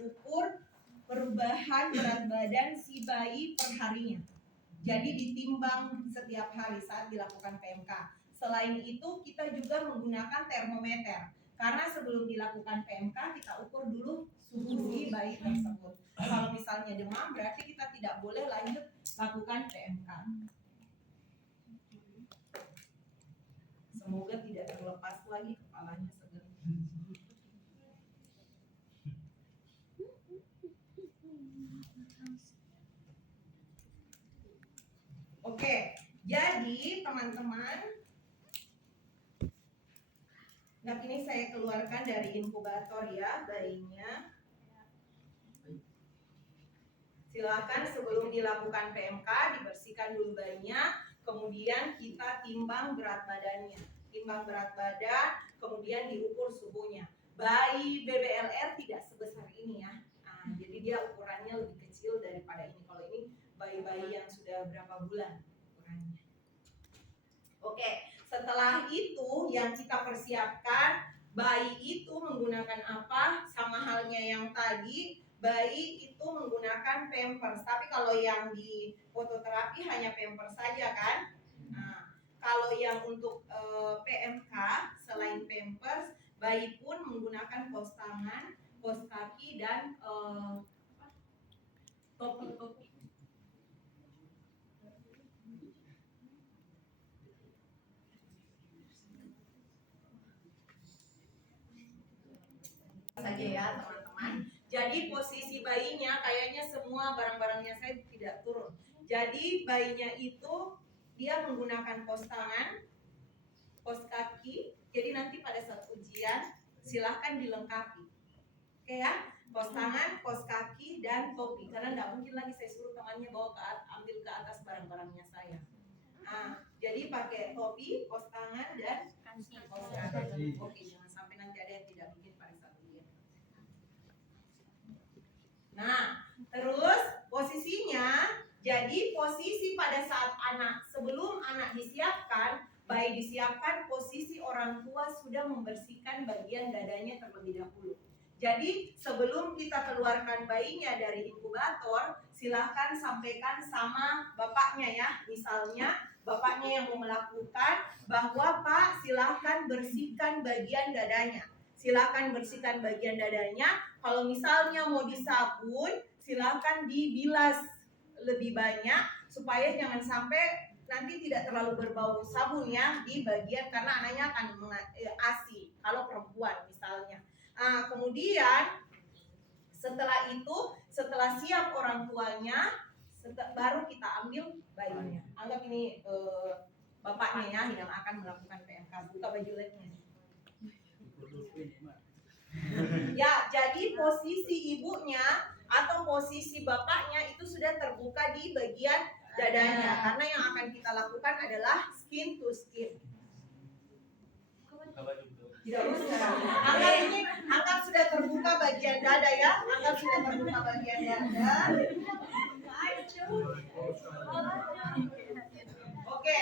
ukur perubahan berat badan si bayi per harinya. Jadi ditimbang setiap hari saat dilakukan PMK. Selain itu kita juga menggunakan termometer. Karena sebelum dilakukan PMK kita ukur dulu suhu si bayi tersebut. Kalau misalnya demam berarti kita tidak boleh lanjut lakukan PMK. Semoga tidak terlepas lagi kepalanya seger. Oke, jadi teman-teman, ini saya keluarkan dari inkubator ya bayinya. Silakan sebelum dilakukan PMK dibersihkan dulu bayinya, kemudian kita timbang berat badannya. Timbang berat badan, kemudian diukur suhunya. Bayi BBLR tidak sebesar ini ya. Nah, jadi dia ukurannya lebih kecil daripada ini. Kalau ini bayi-bayi yang sudah berapa bulan ukurannya. Oke, setelah itu yang kita persiapkan, bayi itu menggunakan apa? Sama halnya yang tadi, bayi itu menggunakan pampers. Tapi kalau yang di fototerapi hanya pampers saja kan? Nah, kalau yang untuk PMK selain pampers, bayi pun menggunakan kos tangan, kos kaki dan topi. Saja ya teman-teman. Jadi posisi bayinya kayaknya semua barang-barangnya saya tidak turun. Jadi bayinya itu dia menggunakan kos tangan, kos kaki. Jadi nanti pada saat ujian silahkan dilengkapi. Oke ya, kos tangan, kos kaki dan topi. Karena tidak mungkin lagi saya suruh temannya bawa ambil ke atas barang-barangnya saya. Nah, jadi pakai topi, kos tangan dan kos kaki. Oke, jangan sampai nanti ada yang tidak bikin pada saat ujian. Nah, terus posisinya, jadi posisi pada saat anak, sebelum anak disiapkan, bayi disiapkan, posisi orang tua sudah membersihkan bagian dadanya terlebih dahulu. Jadi sebelum kita keluarkan bayinya dari inkubator, silahkan sampaikan sama bapaknya ya. Misalnya bapaknya yang mau melakukan, bahwa Pak silahkan bersihkan bagian dadanya. Silakan bersihkan bagian dadanya. Kalau misalnya mau disabun, silakan dibilas lebih banyak supaya jangan sampai nanti tidak terlalu berbau sabun ya di bagian, karena anaknya akan ASI kalau perempuan misalnya. Nah, kemudian setelah itu, setelah siap orang tuanya, baru kita ambil bayinya. Anggap ini bapaknya ya yang akan melakukan PMK. Buka baju labnya. Ya, jadi posisi ibunya atau posisi bapaknya itu sudah terbuka di bagian dadanya, karena yang akan kita lakukan adalah skin to skin. Tidak usah. Anggap sudah terbuka bagian dada ya, anggap sudah terbuka bagian dada. Oke.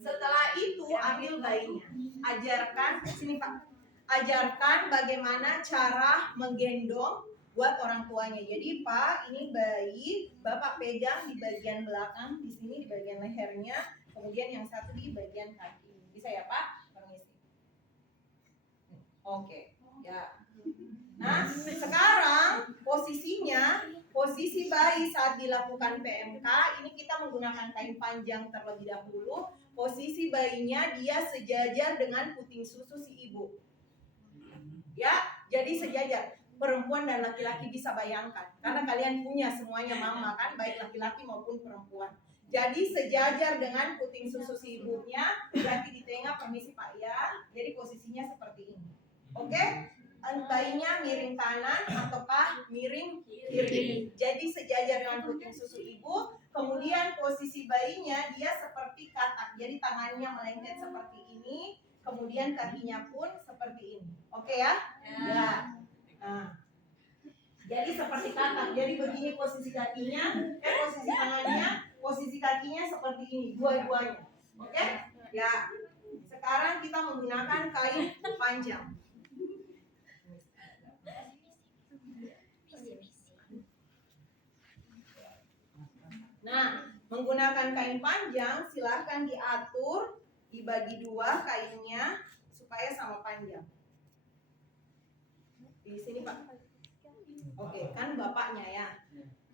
Setelah itu ambil bayinya, ajarkan sini Pak. Ajarkan bagaimana cara menggendong buat orang tuanya. Jadi Pak, ini bayi, Bapak pegang di bagian belakang, di sini di bagian lehernya, kemudian yang satu di bagian kaki. Bisa ya Pak? Permisi. Oke, ya. Nah, sekarang posisinya, posisi bayi saat dilakukan PMK, ini kita menggunakan kain panjang terlebih dahulu. Posisi bayinya dia sejajar dengan puting susu si ibu. Ya, jadi sejajar. Perempuan dan laki-laki bisa bayangkan, karena kalian punya semuanya mama kan, baik laki-laki maupun perempuan. Jadi sejajar dengan puting susu si ibunya, berarti di tengah, permisi Pak ya. Jadi posisinya seperti ini. Oke? Bayinya miring kanan ataukah miring kiri. Jadi sejajar dengan puting susu ibu. Kemudian posisi bayinya dia seperti katak. Jadi tangannya melengket seperti ini. Kemudian kakinya pun seperti ini. Oke ya? Ya. Nah. Jadi seperti katak. Jadi begini posisi kakinya, posisi tangannya, posisi kakinya seperti ini, dua-duanya. Oke? Ya. Sekarang kita menggunakan kain panjang. menggunakan kain panjang, silahkan diatur, dibagi 2 kainnya supaya sama panjang. Di sini Pak. Oke, kan bapaknya ya.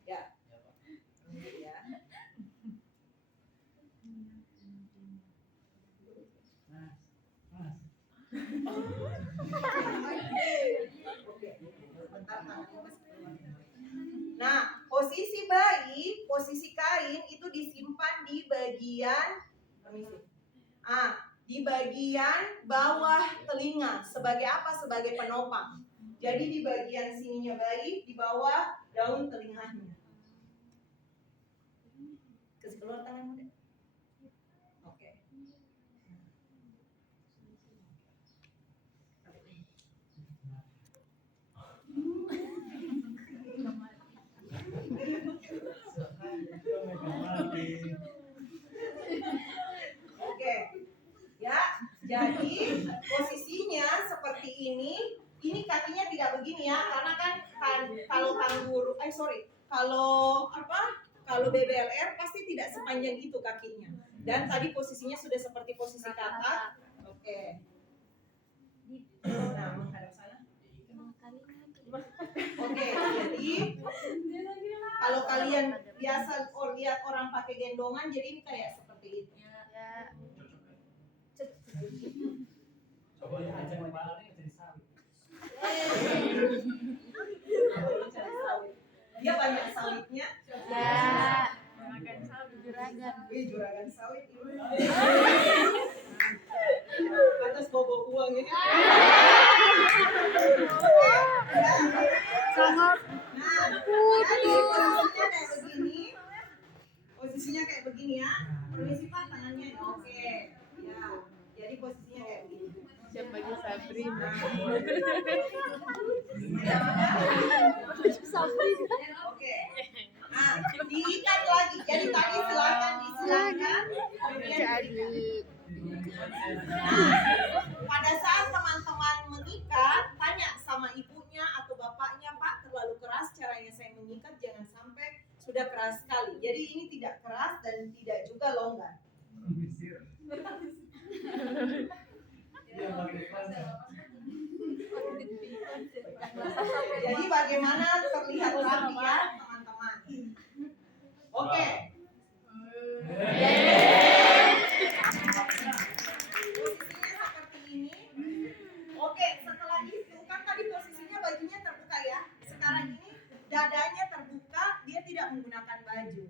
Ya. Ya. Nah, posisi bayi, posisi kain itu disimpan di bagian di bagian bawah telinga. Sebagai apa? Sebagai penopang. Jadi di bagian sininya bayi, di bawah daun telinganya. Kasih keluar tanganmu deh. Oke. Oke. Ya, jadi posisinya seperti ini. Ini kakinya tidak begini ya, karena kan kalau kanguru, kalau BBLR pasti tidak sepanjang itu kakinya. Dan tadi posisinya sudah seperti posisi katak. Oke. Nah, menghadap sana. Oke, jadi kalau kalian biasa lihat orang pakai gendongan, jadi ini kayak seperti itu. Ya. Coba aja kepalanya jadi sawit. Dia banyak sawitnya. Ya. Juragan sawit, juragan. Juragan sawit. Atas bobo uang ya. Sangat. Nah, jadi posisinya kayak begini ya. Permisi Pak, tangannya. Oke. Ya. Jadi posisinya kayak begini. Siapa lagi Sabri? Oke. Nah, diikat lagi. Jadi tadi silakan disilakan. Nah, pada saat teman-teman mengikat, tanya sama ibunya atau bapaknya, Pak, terlalu keras caranya saya mengikat, jangan sampai sudah keras sekali. Jadi ini tidak keras dan tidak juga longgar. Jadi bagaimana terlihat rapi ya teman-teman. Oke. Posisinya seperti ini. Oke, setelah itu kan tadi posisinya bajunya terbuka ya. Sekarang ini dadanya terbuka, dia tidak menggunakan baju.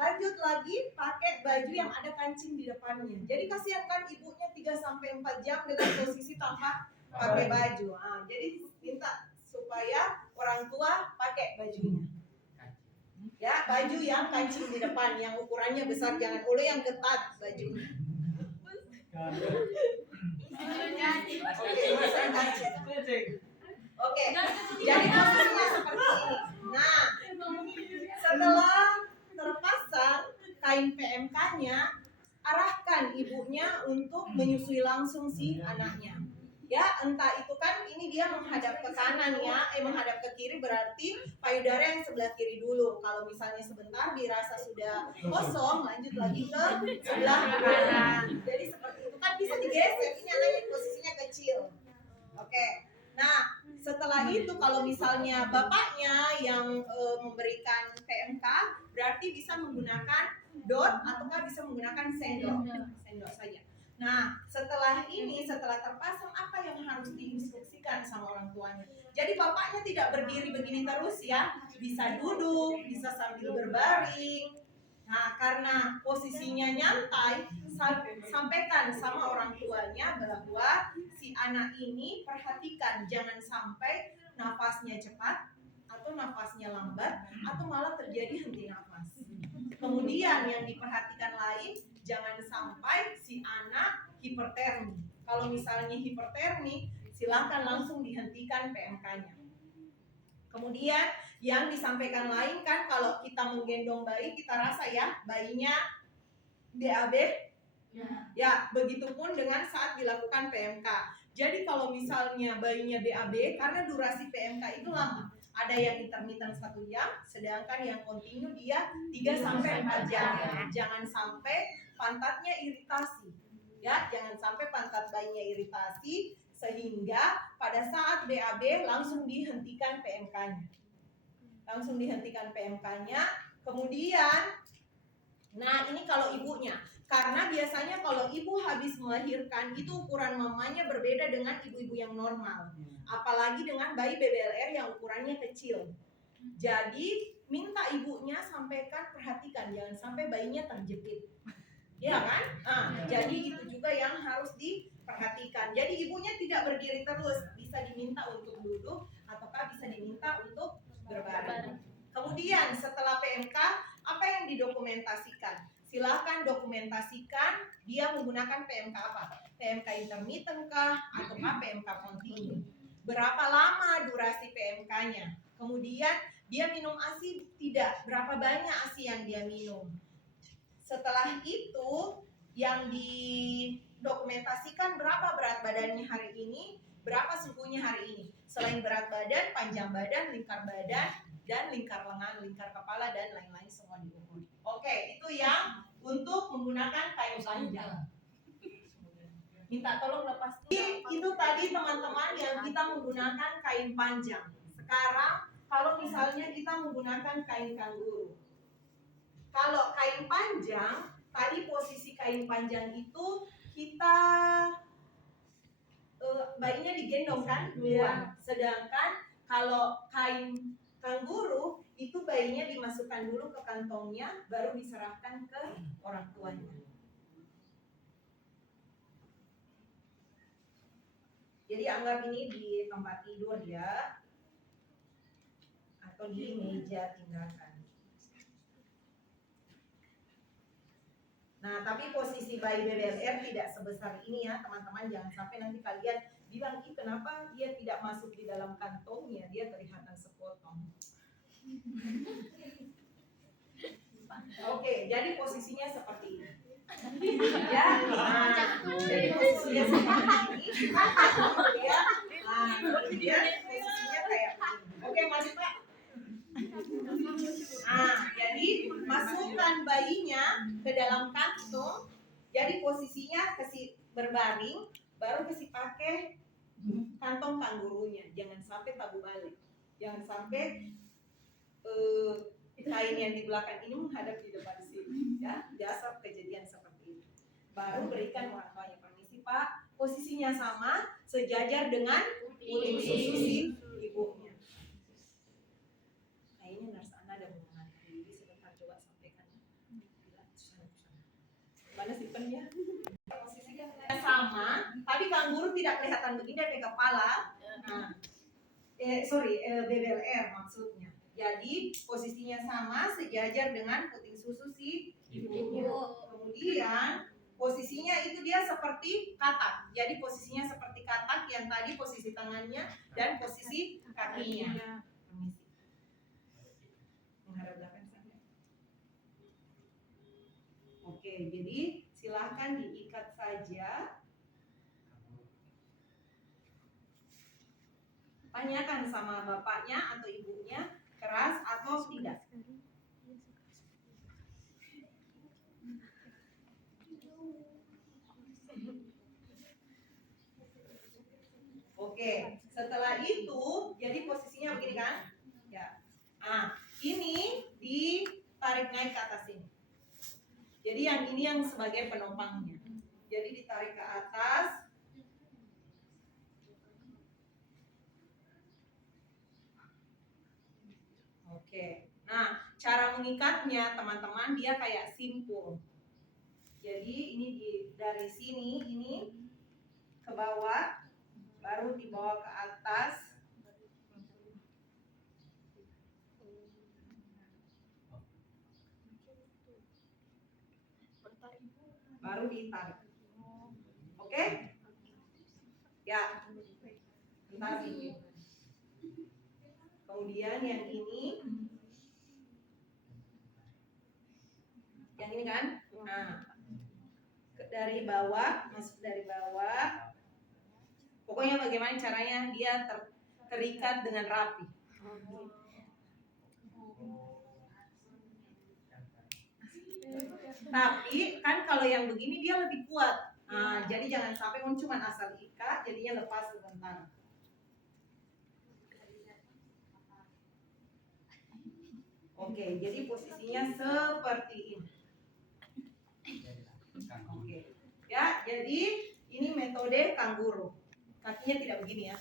Lanjut lagi pakai baju yang ada kancing di depannya. Jadi kasihan kan ibunya 3-4 jam dengan posisi tanpa pakai baju. Nah, jadi minta supaya orang tua pakai bajunya. Ya, baju yang kancing di depan, yang ukurannya besar, jangan oleh yang ketat bajunya. Oke, jadi posisinya seperti ini. Nah, setelah terpasang kain PMK-nya, arahkan ibunya untuk menyusui langsung si anaknya. Ya, entah itu kan ini dia menghadap ke kanan ya, menghadap ke kiri berarti payudara yang sebelah kiri dulu. Kalau misalnya sebentar dirasa sudah kosong, lanjut lagi ke sebelah kanan. Jadi seperti itu kan bisa digeser. Ini anaknya posisinya kecil. Oke. Nah, setelah itu kalau misalnya bapaknya yang memberikan PMK, berarti bisa menggunakan dot ataukah bisa menggunakan sendok saja. Nah, setelah ini, setelah terpasang, apa yang harus diinstruksikan sama orang tuanya? Jadi bapaknya tidak berdiri begini terus ya, bisa duduk, bisa sambil berbaring. Nah, karena posisinya nyantai, sampaikan sama orang tuanya bahwa si anak ini perhatikan jangan sampai nafasnya cepat atau nafasnya lambat atau malah terjadi henti nafas. Kemudian yang diperhatikan lain, jangan sampai si anak hipertermi. Kalau misalnya hipertermi, silakan langsung dihentikan PMK-nya. Kemudian yang disampaikan lain kan kalau kita menggendong bayi, kita rasa ya bayinya BAB. Ya, begitupun dengan saat dilakukan PMK. Jadi kalau misalnya bayinya BAB, karena durasi PMK itu lama, Ada yang intermittent 1 jam, sedangkan yang kontinu dia 3 sampai 4 jam. Jangan sampai pantatnya iritasi. Ya, jangan sampai pantat bayinya iritasi sehingga pada saat BAB langsung dihentikan PMK-nya. Langsung dihentikan PMK-nya. Kemudian, nah ini kalau ibunya. Karena biasanya kalau ibu habis melahirkan itu ukuran mamanya berbeda dengan ibu-ibu yang normal. Apalagi dengan bayi BBLR yang ukurannya kecil. Jadi minta ibunya sampaikan, perhatikan jangan sampai bayinya terjepit. Ya kan? Nah, jadi itu juga yang harus diperhatikan. Jadi ibunya tidak berdiri terus, bisa diminta untuk duduk ataukah bisa diminta untuk berbaring. Kemudian setelah PMK, apa yang didokumentasikan? Silahkan dokumentasikan dia menggunakan PMK apa? PMK intermittent kah ataukah PMK kontinu? Berapa lama durasi PMK-nya? Kemudian dia minum ASI tidak? Berapa banyak ASI yang dia minum? Setelah itu yang didokumentasikan berapa berat badannya hari ini, berapa suhunya hari ini. Selain berat badan, panjang badan, lingkar badan, dan lingkar lengan, lingkar kepala, dan lain-lain semua diukur. Oke, itu yang untuk menggunakan kain panjang. Minta tolong lepas. Itu tadi teman-teman yang kita menggunakan kain panjang. Sekarang kalau misalnya kita menggunakan kain kanguru. Kalau kain panjang, tadi posisi kain panjang itu kita bayinya digendong kan duluan. Sedangkan kalau kain kanguru itu bayinya dimasukkan dulu ke kantongnya, baru diserahkan ke orang tuanya. Jadi anggap ini di tempat tidur ya, atau di meja tindakan. Nah, tapi posisi bayi BBLR tidak sebesar ini ya, teman-teman. Jangan sampai nanti kalian bilang, "Ih, kenapa dia tidak masuk di dalam kantongnya? Dia kelihatan sepotong." Oke, jadi posisinya seperti ini. Ya, nah, jadi posisinya seperti ini. Ya, nah, kemudian posisinya kayak begini. Oke, masuk Pak. Nah, jadi masukkan bayinya ke dalam kantong. Jadi posisinya kasih berbaring, baru kasih pakai kantong kangurunya. Jangan sampai tabu balik. Jangan sampai kain yang di belakang ini menghadap di depan sini. Ya, biasa kejadian seperti itu. Baru berikan orang tuanya, permisi Pak, posisinya sama, sejajar dengan puting susu si ibunya. Kayaknya nurse Ana ada hubungan diri, sebentar coba sampaikan. Mana simpennya? Posisinya sama, tapi kanguru tidak kelihatan begini dari kepala. Nah, BBLR maksudnya. Jadi posisinya sama, sejajar dengan puting susu si ibunya. Kemudian posisinya itu dia seperti katak. Jadi posisinya seperti katak yang tadi posisi tangannya dan posisi kakinya. Permisi. Menghadap belakang saja. Oke, jadi silahkan diikat saja. Tanyakan sama bapaknya atau ibunya keras atau tidak. Oke, setelah itu jadi posisinya begini kan? Ya. Ah, ini ditarik naik ke atas ini. Jadi yang ini yang sebagai penopangnya. Jadi ditarik ke atas. Oke. Nah, cara mengikatnya teman-teman dia kayak simpul. Jadi ini dari sini ini ke bawah, baru dibawa ke atas. Baru ditarik. Oke? Ya. Bentar ini. Kemudian yang ini kan? Nah, dari bawah, masuk dari bawah. Pokoknya bagaimana caranya dia terikat dengan rapi. Tapi kan kalau yang begini dia lebih kuat. Nah, jadi jangan sampai cuma asal ikat, jadinya lepas sebentar. Oke, jadi posisinya seperti ini. Oke, ya, jadi ini metode kanguru. Kakinya tidak begini ya.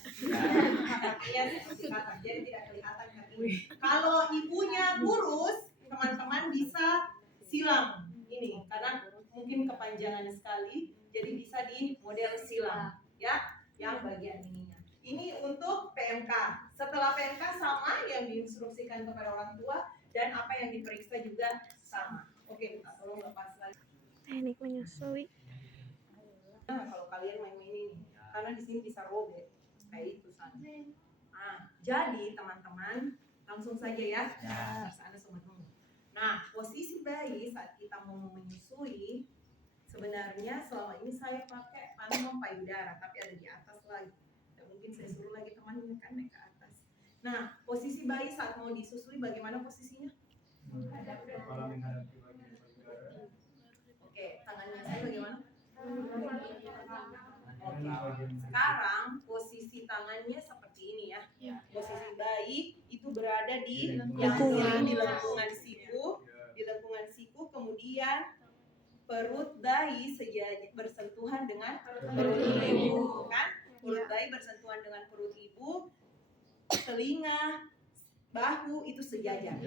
Kakinya seperti katak, jadi tidak kelihatan kakinya. Kalau ibunya kurus, teman-teman bisa silang ini karena mungkin kepanjangan sekali, jadi bisa di model silang, ya, yang bagian ininya. Ini untuk PMK. Setelah PMK sama yang diinstruksikan kepada orang tua dan apa yang diperiksa juga sama. Oke, Buka, tolong lepas lagi. Teknik menyusui. Nah, kalau kalian main-main ini, karena di sini bisa robek kayak itu sana. Nah, jadi teman-teman langsung saja ya. Anda sobat tunggu. Nah, posisi bayi saat kita mau menyusui sebenarnya selama ini saya pakai pantong payudara, tapi ada di atas lagi. Dan mungkin saya suruh lagi teman kan naik ke atas. Nah, posisi bayi saat mau disusui bagaimana posisinya? Kepala menghadapi bagian payudara. Oke, tangannya saya bagaimana? Oke. Sekarang posisi tangannya seperti ini ya. Posisi bayi itu berada di Lengkungan. di lengkungan siku, kemudian perut bayi bersentuhan dengan perut ibu, kan? Perut bayi bersentuhan dengan perut ibu, telinga, bahu itu sejajar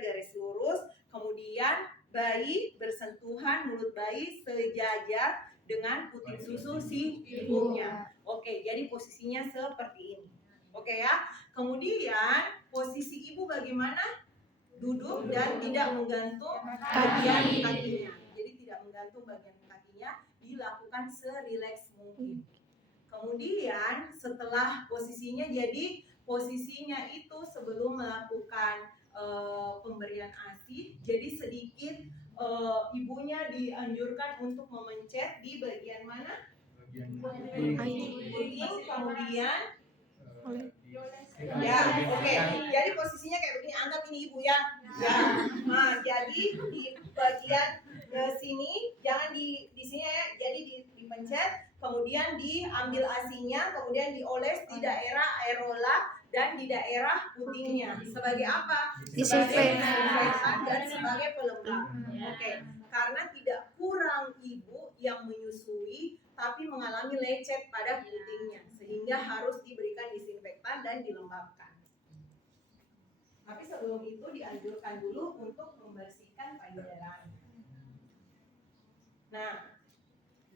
garis lurus, kemudian bayi bersentuhan mulut bayi sejajar dengan puting susu si ibunya. Oke, jadi posisinya seperti ini. Oke ya. Kemudian posisi ibu bagaimana? Duduk dan tidak menggantung bagian kakinya. Jadi tidak menggantung bagian kakinya, dilakukan serileks mungkin. Kemudian setelah posisinya, jadi posisinya itu sebelum melakukan pemberian ASI, jadi sedikit ibunya dianjurkan untuk memencet di bagian mana? Kuping, kemudian ya, oke. Jadi posisinya kayak begini, anggap ini ibu ya. Nah, jadi di bagian sini, jangan di sini ya, jadi dipencet, kemudian diambil ASI-nya, kemudian dioles di daerah areola dan di daerah putingnya. Sebagai apa? Sebagai disinfektan dan sebagai pelembab. Oke. Karena tidak kurang ibu yang menyusui tapi mengalami lecet pada putingnya, sehingga harus diberikan disinfektan dan dilembabkan. Tapi sebelum itu dianjurkan dulu untuk membersihkan payudaranya. Nah,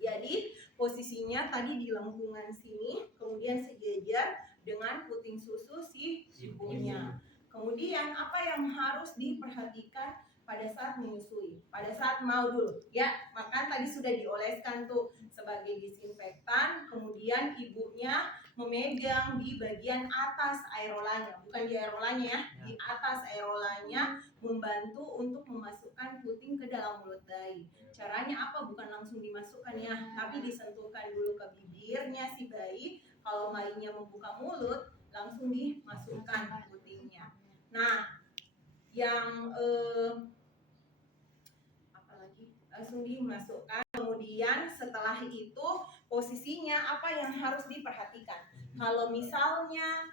jadi posisinya tadi di lengkungan sini, kemudian sejajar dengan puting susu si ibunya. Kemudian apa yang harus diperhatikan pada saat menyusui, pada saat mau dulu, ya, maka tadi sudah dioleskan tuh sebagai disinfektan, kemudian ibunya memegang di bagian atas aerolanya, bukan di aerolanya ya, di atas aerolanya, membantu untuk memasukkan puting ke dalam mulut bayi. Caranya apa? Bukan langsung dimasukkan ya, tapi disentuhkan dulu ke bibirnya si bayi. Kalau bayinya membuka mulut, langsung dimasukkan putingnya. Nah, yang langsung dimasukkan. Kemudian setelah itu posisinya apa yang harus diperhatikan? Kalau misalnya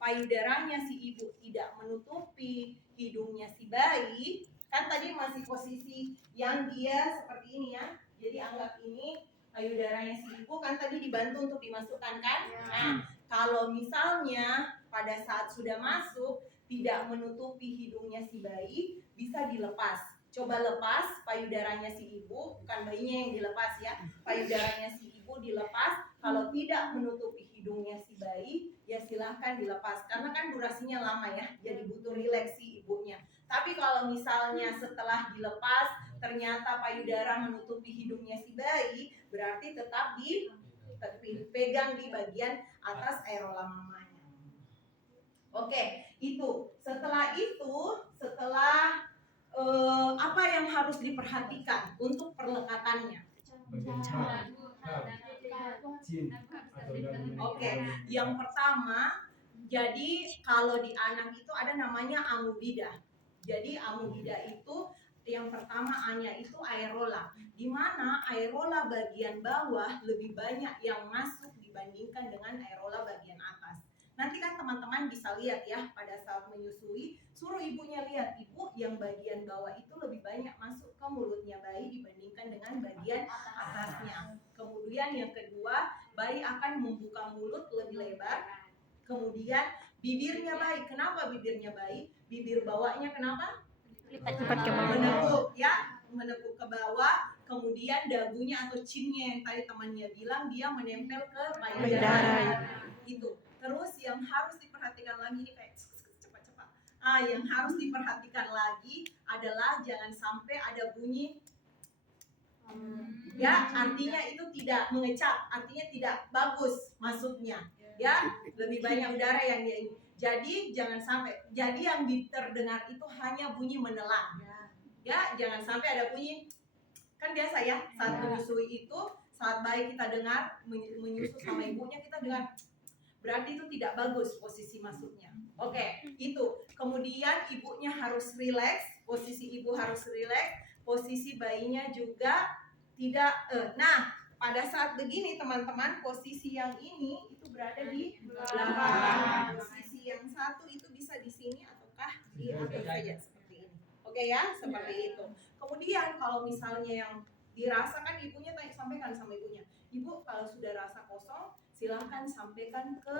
payudaranya si ibu tidak menutupi hidungnya si bayi, kan tadi masih posisi yang dia seperti ini ya. Jadi anggap ini payudaranya si ibu, kan tadi dibantu untuk dimasukkan kan? Nah, kalau misalnya pada saat sudah masuk tidak menutupi hidungnya si bayi, bisa dilepas. Coba lepas payudaranya si ibu, bukan bayinya yang dilepas ya. Payudaranya si ibu dilepas. Kalau tidak menutupi hidungnya si bayi, ya silahkan dilepas. Karena kan durasinya lama ya, jadi butuh rileks si ibunya. Tapi kalau misalnya setelah dilepas, ternyata payudara menutupi hidungnya si bayi, berarti tetap dipegang di bagian atas areola mamanya. Oke, itu. Setelah apa yang harus diperhatikan untuk perlekatannya? Oke, yang pertama, jadi kalau di anak itu ada namanya amubida. Jadi amubida itu Yang pertama A-nya itu aerola, di mana aerola bagian bawah lebih banyak yang masuk dibandingkan dengan aerola bagian atas. Nanti kan teman-teman bisa lihat ya pada saat menyusui, suruh ibunya lihat ibu yang bagian bawah itu lebih banyak masuk ke mulutnya bayi dibandingkan dengan bagian atasnya. Kemudian yang kedua, bayi akan membuka mulut lebih lebar. Kemudian bibirnya bayi, kenapa bibirnya bayi? Bibir bawahnya kenapa? Lipat ke bawah. Menekuk ya, menekuk ke bawah. Kemudian dagunya atau chinnya yang tadi temannya bilang dia menempel ke payudara. Itu. Terus yang harus diperhatikan lagi ini kayak cepat-cepat. Yang harus diperhatikan lagi adalah jangan sampai ada bunyi ya, artinya itu tidak mengecap, artinya tidak bagus masuknya. Ya, lebih banyak udara yang dia ini. Jadi jangan sampai. Jadi yang terdengar itu hanya bunyi menelan. Ya, jangan sampai ada bunyi. Kan biasa ya, saat menyusui itu, saat bayi kita dengar menyusu sama ibunya kita dengar, berarti itu tidak bagus posisi masuknya. Oke, itu. Kemudian ibunya harus rileks, posisi ibu harus rileks, posisi bayinya juga tidak. Nah, pada saat begini teman-teman, posisi yang ini itu berada di belakang. Posisi yang satu itu bisa di sini ataukah di atas saja seperti ini. Oke ya, seperti itu. Kemudian kalau misalnya yang dirasakan ibunya sampaikan sama ibunya, ibu kalau sudah rasa kosong silahkan sampaikan ke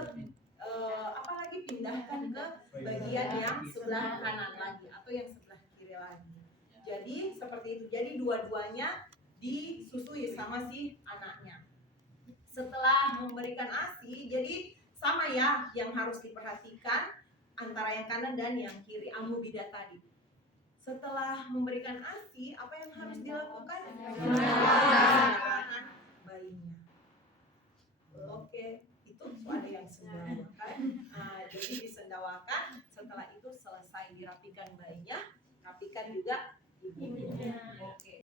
apalagi pindahkan ke bagian yang sebelah kanan lagi atau yang sebelah kiri lagi. Jadi seperti itu. Jadi dua-duanya disusui sama si anaknya. Setelah memberikan ASI, jadi sama ya yang harus diperhatikan antara yang kanan dan yang kiri, amubida tadi. Setelah memberikan ASI, apa yang harus dilakukan? Menyendawakan bayinya. Oke, itu ada yang sendawakan. Jadi disendawakan. Setelah itu selesai dirapikan bayinya, rapikan juga ibunya. Oke.